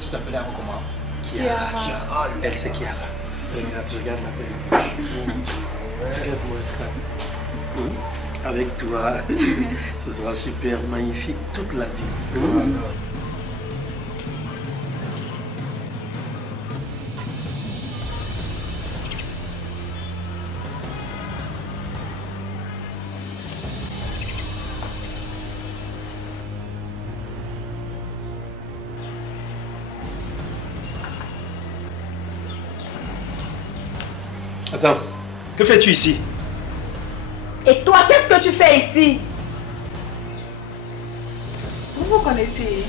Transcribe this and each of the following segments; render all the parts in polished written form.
Tu t'appelais avant comment? Kiara. Elle c'est Kiara. Regarde ma belle bouche. Regarde-moi ça. Avec toi, ce sera super magnifique toute la vie. Attends, que fais-tu ici? Et toi, qu'est-ce que tu fais ici? Vous vous connaissez?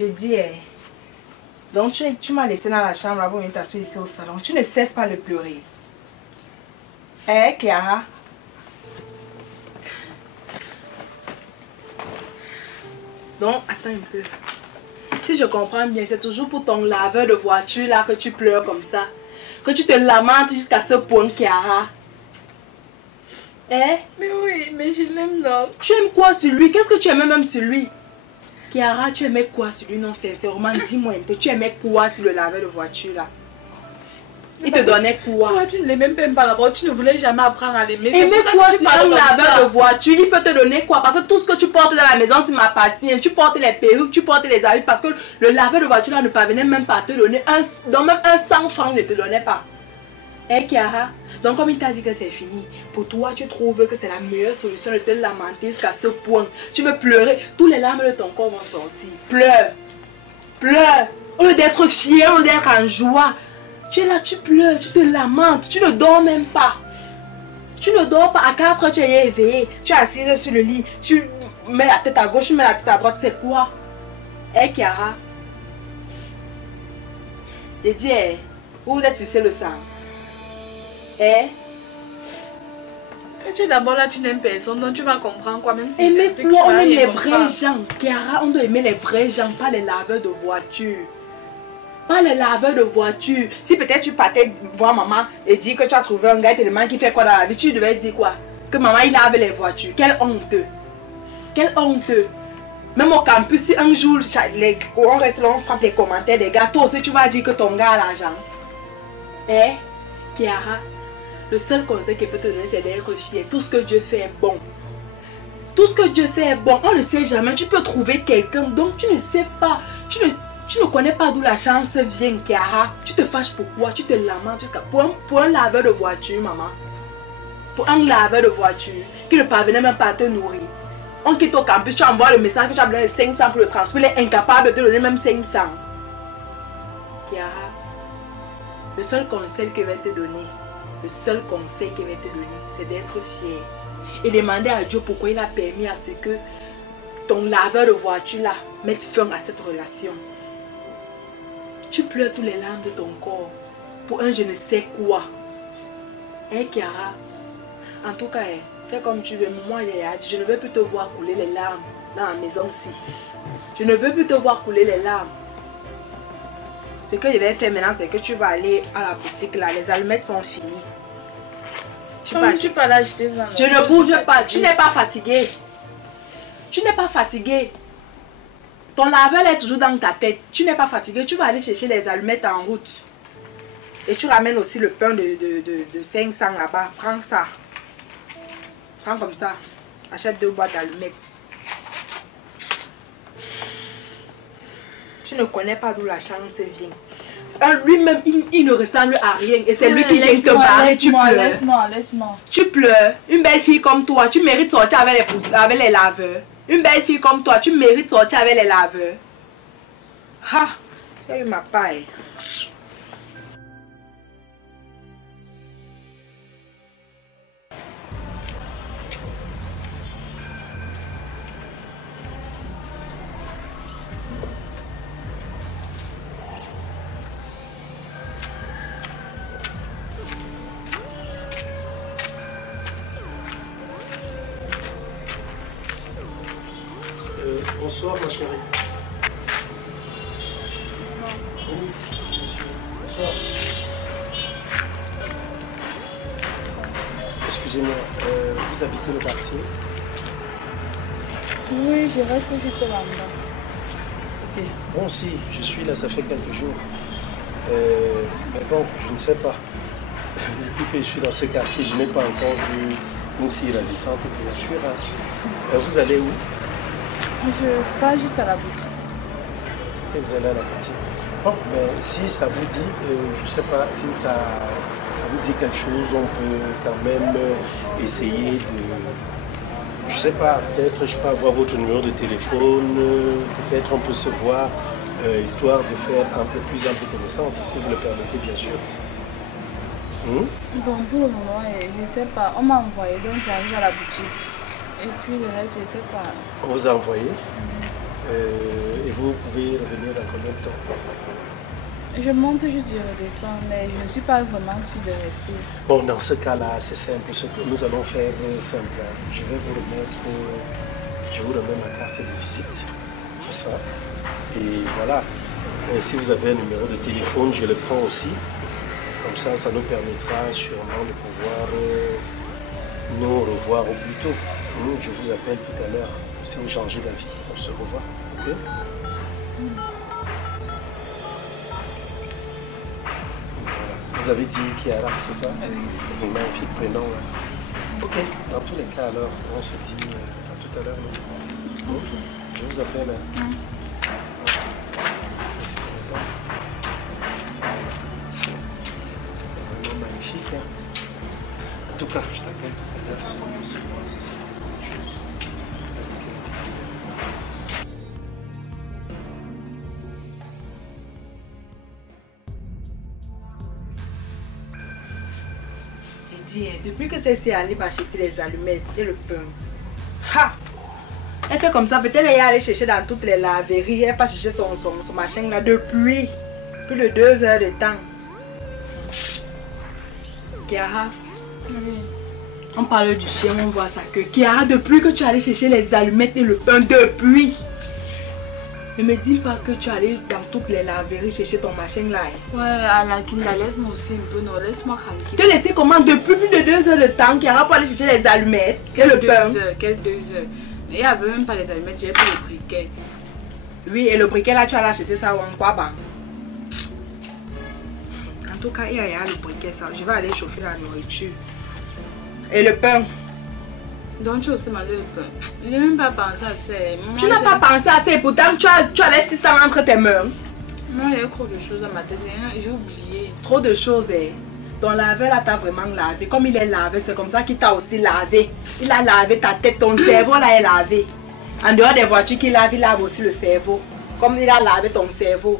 Je dis, donc tu m'as laissé dans la chambre avant de t'asseoir ici au salon. Tu ne cesses pas de pleurer. Clara? Donc, attends un peu. Si je comprends bien, c'est toujours pour ton laveur de voiture là que tu pleures comme ça. Que tu te lamentes jusqu'à ce point, Clara. Mais oui, mais je l'aime donc. Tu aimes quoi sur lui? Qu'est-ce que tu aimais même sur lui? Kiara, tu aimais quoi sur lui? Non, sincèrement, dis-moi un peu. Tu aimais quoi sur le laveur de voiture là? Il te donnait quoi? Toi, tu ne l'aimais même pas d'abord. Tu ne voulais jamais apprendre à l'aimer. Aimer quoi sur un laveur de voiture? Il peut te donner quoi? Parce que tout ce que tu portes dans la maison, ça m'appartient. Tu portes les perruques, tu portes les habits. Parce que le laveur de voiture là ne parvenait même pas à te donner donc même un 100 francs, il ne te donnait pas. Kiara, donc comme il t'a dit que c'est fini, pour toi tu trouves que c'est la meilleure solution de te lamenter jusqu'à ce point. Tu veux pleurer, tous les larmes de ton corps vont sortir. Pleure, pleure, au lieu d'être fier, au lieu d'être en joie. Tu es là, tu pleures, tu te lamentes, tu ne dors même pas. Tu ne dors pas, à 4 heures tu es éveillé, tu es assise sur le lit, tu mets la tête à gauche, tu mets la tête à droite, c'est quoi? Kiara, j'ai dit, vous êtes sucé le sang. Quand tu es d'abord là, tu n'aimes personne, donc tu vas comprendre quoi, même si aimer quoi? On aime les vrais gens. Kiara, on doit aimer les vrais gens, pas les laveurs de voiture. Pas les laveurs de voiture. Si peut-être tu partais voir maman et dire que tu as trouvé un gars tellement qui fait quoi dans la vie, tu devais dire quoi? Que maman il lave les voitures. Quelle honte. Quelle honte. Même au campus, si un jour on reste là, on frappe les commentaires des gars, toi aussi tu vas dire que ton gars a l'argent. Kiara, le seul conseil qu'il peut te donner, c'est d'être fier. Tout ce que Dieu fait est bon. Tout ce que Dieu fait est bon. On ne sait jamais. Tu peux trouver quelqu'un. Donc, tu ne sais pas. Tu ne connais pas d'où la chance vient, Kiara. Tu te fâches pourquoi? Tu te lamentes jusqu'à... Pour un laveur de voiture, maman. Pour un laveur de voiture qui ne parvenait même pas à te nourrir. On quitte au campus, tu envoies le message que tu as besoin de 500 pour le transport. Il est incapable de te donner même 500. Kiara, le seul conseil qu'il va te donner, le seul conseil qu'il va te donner, c'est d'être fier. Et demander à Dieu pourquoi il a permis à ce que ton laveur de voiture là mette fin à cette relation. Tu pleures tous les larmes de ton corps pour un je ne sais quoi. Kiara, en tout cas, fais comme tu veux. Moi, je ne veux plus te voir couler les larmes dans la maison ici. Je ne veux plus te voir couler les larmes. Ce que je vais faire maintenant, c'est que tu vas aller à la boutique là. Les allumettes sont finies. Tu peux aller acheter ça. Je ne bouge pas. Tu n'es pas fatigué. Tu n'es pas fatigué. Ton laveur est toujours dans ta tête. Tu n'es pas fatigué. Tu vas aller chercher les allumettes en route. Et tu ramènes aussi le pain de 500 là-bas. Prends ça. Prends comme ça. Achète 2 boîtes d'allumettes. Tu ne connais pas d'où la chance vient. Lui-même, il ne ressemble à rien. Et c'est lui qui vient te barrer. Tu pleures. Laisse-moi. Tu pleures. Une belle fille comme toi, tu mérites de sortir avec les laveurs. Une belle fille comme toi, tu mérites de sortir avec les laveurs. Ah, j'ai eu ma paille. Bonsoir, ma chérie. Oui, bonsoir. Excusez-moi, vous habitez le quartier? Oui, je reste juste là-bas. Ok. Bon, si, je suis là, ça fait quelques jours. Mais bon, je ne sais pas. Depuis que je suis dans ce quartier, je n'ai pas encore vu une si ravissante créature. Vous allez où? Je pars juste à la boutique. Ok, vous allez à la boutique. Bon, mais si ça vous dit, je ne sais pas, si ça vous dit quelque chose, on peut quand même essayer de... Je ne sais pas, peut-être je peux avoir votre numéro de téléphone, peut-être on peut se voir, histoire de faire un peu plus ample connaissance, si vous le permettez, bien sûr. Bon, pour le moment, je ne sais pas. On m'a envoyé, donc j'arrive à la boutique. Et puis le reste, je ne sais pas. On vous a envoyé et vous pouvez revenir dans combien de temps? Je monte juste, je redescends, mais je ne suis pas vraiment sûre de rester. Bon, dans ce cas-là, c'est simple. Ce que nous allons faire, simple. Je vais vous remettre, je vous remets ma carte de visite, n'est-ce pas? Et voilà. Et si vous avez un numéro de téléphone, je le prends aussi. Comme ça nous permettra sûrement de pouvoir nous revoir au plus tôt. Je vous appelle tout à l'heure si vous changez d'avis. On se revoit, ok? Voilà. Vous avez dit Kiara, c'est ça? Oui. Magnifique prénom. Hein. Ok. Dans tous les cas, alors, on se dit à tout à l'heure. Okay. Je vous appelle. Hein. Magnifique. Hein. En tout cas, je t'appelle tout à l'heure si on peut se voir, c'est ça. Depuis que c'est allé m'acheter les allumettes et le pain. Ha! Elle fait comme ça, peut-être elle est allée chercher dans toutes les laveries, elle pas chercher son machin là depuis plus de 2 heures de temps. Kiara, on parle du chien, on voit ça que Kiara, depuis que tu es allée chercher les allumettes et le pain, depuis. Ne me dis pas que tu es allé dans toutes les laveries chercher ton machin là. Ouais, à la Kinda, laisse-moi aussi un peu, non, laisse-moi tranquille. Te laisser comment depuis plus de 2 heures de temps, Kiara, pour aller chercher les allumettes et le pain. Quelles 2 heures? Il n'y avait même pas les allumettes, j'ai pris le briquet. Oui, et le briquet là, tu as acheté ça en quoi, ban? En tout cas, il y a le briquet, ça. Je vais aller chauffer la nourriture. Et le pain. Donc tu as aussi demandé le pain. Je n'ai même pas pensé à ça. Tu n'as pas pensé à ça et pourtant tu as laissé ça entre tes mains. Non, il y a trop de choses dans ma tête. J'ai oublié. Trop de choses, eh. Ton laveur là t'a vraiment lavé. Comme il est lavé, c'est comme ça qu'il t'a aussi lavé. Il a lavé ta tête, ton cerveau là est lavé. En dehors des voitures qu'il lave, il lave aussi le cerveau. Comme il a lavé ton cerveau.